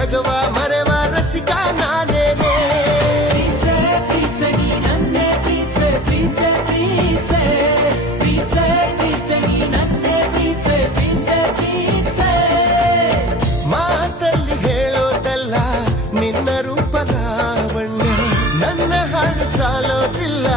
ಜಗವ ಮರೆವ ರಸಿಕ ನಾನೇನೆ. ಪ್ರೀತ್ಸೆ ಪ್ರೀತ್ಸೆ ನೀ ನನ್ನೆ ಪ್ರೀತ್ಸೆ ಪ್ರೀತ್ಸೆ ಪ್ರೀತ್ಸೆ ಪ್ರೀತ್ಸೆ ಪ್ರೀತ್ಸೆ ನೀ ನನ್ನೆ ಪ್ರೀತ್ಸೆ ಪ್ರೀತ್ಸೆ ಪ್ರೀತ್ಸೆ. ಮಾತಲ್ಲಿ ಹೇಳೋದಲ್ಲ ನಿನ್ನ ರೂಪ ಲಾವಣ್ಯ, ನನ್ನ ಹಾಡು ಸಾಲೋದಿಲ್ಲ.